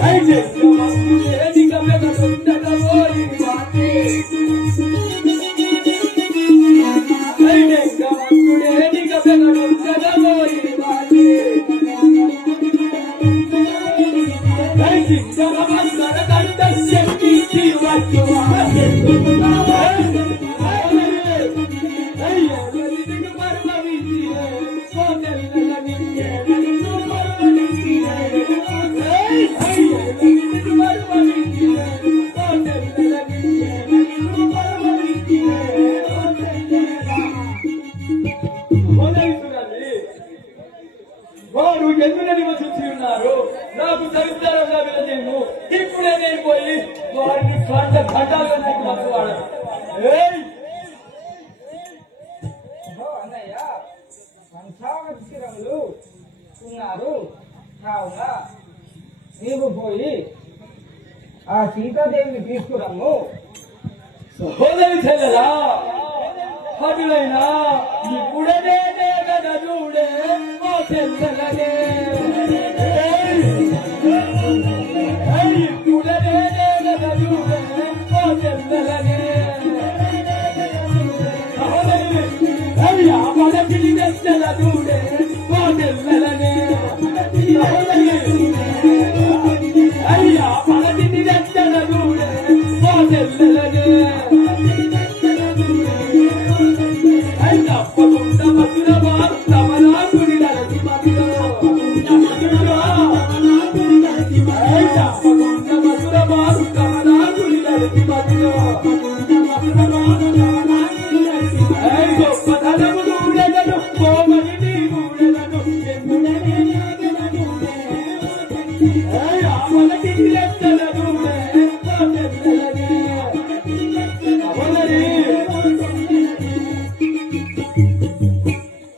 Hey, వారు ఎందుకు నివసించి ఉన్నారు నాకు సవిస్తారంగా వెళ్ళలేము. ఇప్పుడే నేను పోయి వారిని ఖండాలుగా వాడాను. అన్నయ్య సంసారములు ఉన్నారు కావున నీవు పోయి ఆ సీతాదేవిని తీసుకురమ్ము. సహోదరి చెల్లెలా అటులైనా ఇప్పుడే చూడే ఓ చెల్లెలనే ఇప్పుడే చూడే ఓ చెల్లెలనే సహోదరి అయ్యా మనకి చెల్ల చూడే ఓ చెల్లెలనే అయ్యా మనకి చెల్ల చూడే ఓ చెల్లెలనే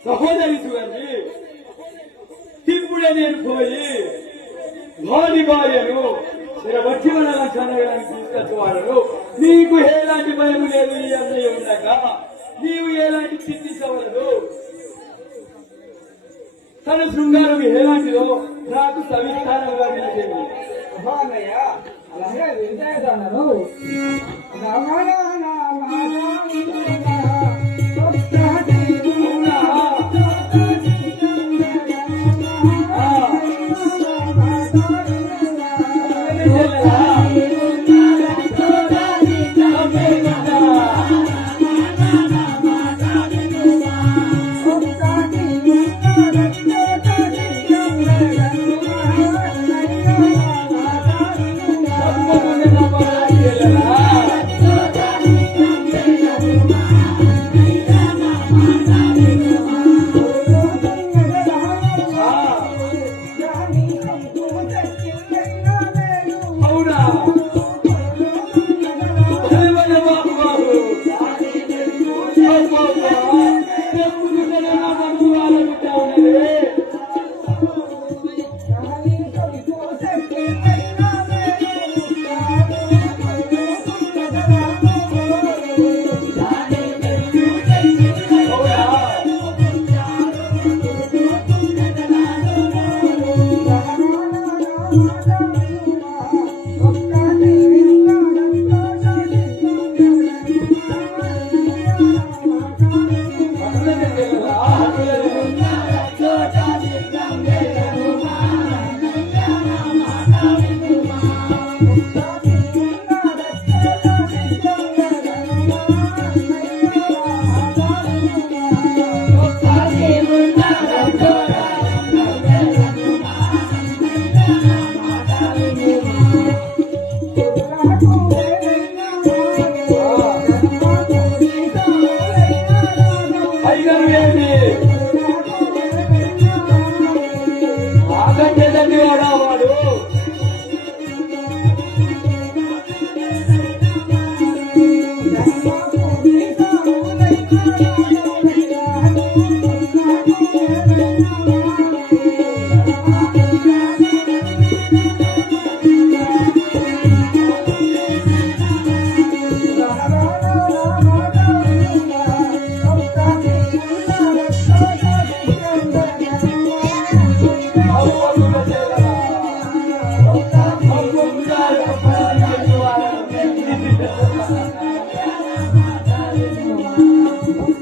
సహోదరి చూడండి, ఇప్పుడే నేను పోయి వారి భార్యను వచ్చి మన లక్షణానికి తీసుకొచ్చేవాడు. నీకు ఎలాంటి భయం లేదు, ఈ అన్నయ్య ఉండగా నీవు ఎలాంటి చింతించవలదు. తన శృంగారం ఎలాంటిదో నాకు సవిస్తారంగా తెలియదు. అన్నయ్య అలాగే వింటాను.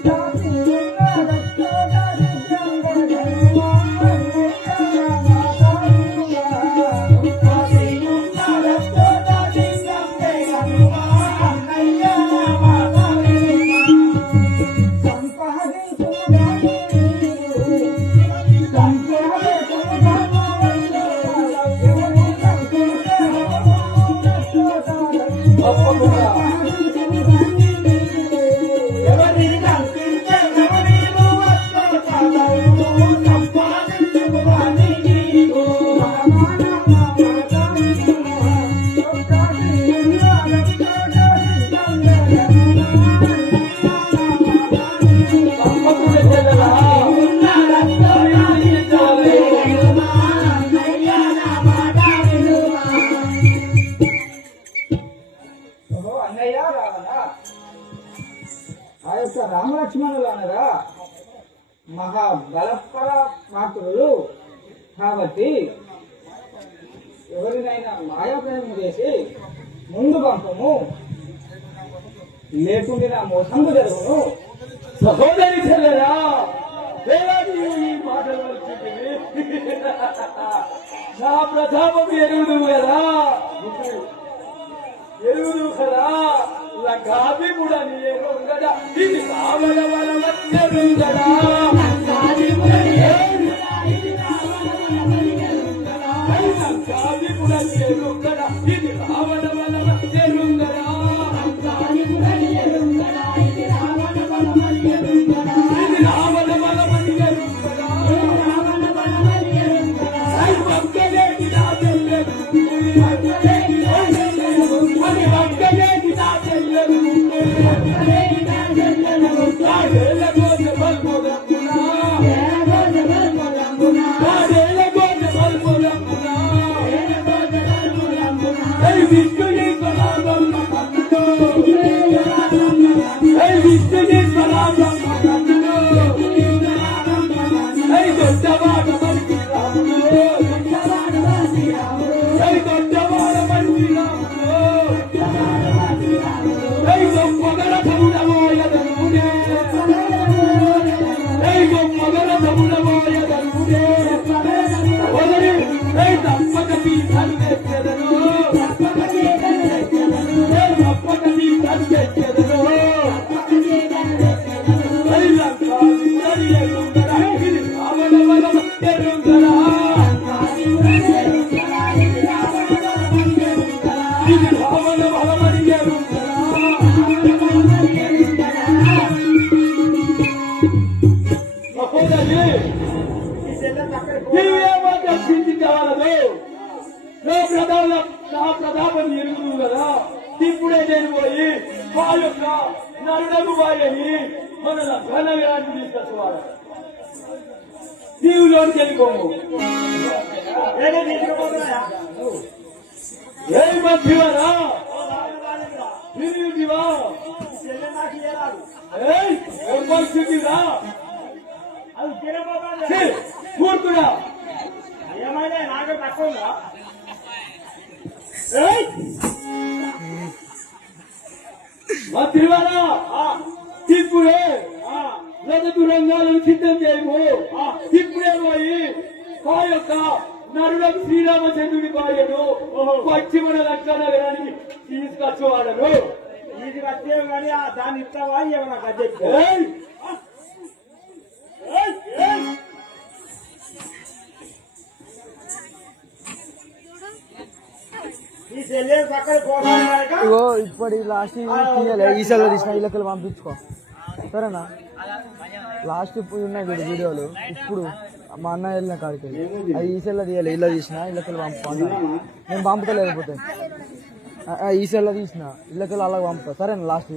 Stop. రామలక్ష్మణులు అనగా మహాబలపర మాతృలు కాబట్టి ఎవరినైనా మాయాప్రయోగం చేసి ముందు పంపము, లేకుంటే నా మోసంగు జరుగును. సహోదరి చెల్లెరా, వేలాది ఈ మాటలు వచ్చింది. నా ప్రతాపం ఎరుగుదు కదా, ఎరుగుదు కదా, లంకాది కూడా నేను కదా, ఇది రావణ వరం కదా. లంకాది కూడా నేను కదా, ఇది రావణ నా ప్రతాపం ఎరుగుదు కదా. ఇప్పుడే నేను పోయి మా యొక్క నరుడకు వారిని మన ఘనవీరాన్ని తీసుకొచ్చేవాడు. నీవు లోనికి వెళ్ళిపోము. ఏ మధ్యవరా దివా పరిస్థితిరా కూర్చున్నా ఏమైనా నాకు తక్కువ మంత్రివారా ఇప్పుడే రజతు రంగాలను సిద్ధం చేయము. ఇప్పుడే పోయి ఆ యొక్క నరులకు శ్రీరామచంద్రుడి భార్యను పశ్చిమ లక్షణ నగరానికి తీసుకొచ్చేవాడను. ఇది వచ్చేవి కానీ దాన్ని ఇస్తావా ఏమన్నా గద్దె ఇగో ఇప్పటి లాస్ట్ తీయాలి ఈసారి తీసిన ఇళ్ళకి పంపించుకో సరేనా. లాస్ట్ ఇప్పుడు ఉన్నాయి చూడు వీడియోలు, ఇప్పుడు మా అన్న వెళ్ళిన కాడికి అది ఈసెల్లో తీయాలి. ఇళ్ళ తీసిన ఇళ్ళకి పంపుతా, నేను పంపుతా. లేకపోతే ఈసెల్లో తీసిన ఇళ్ళకి అలాగ పంపుతా సరేనా. లాస్ట్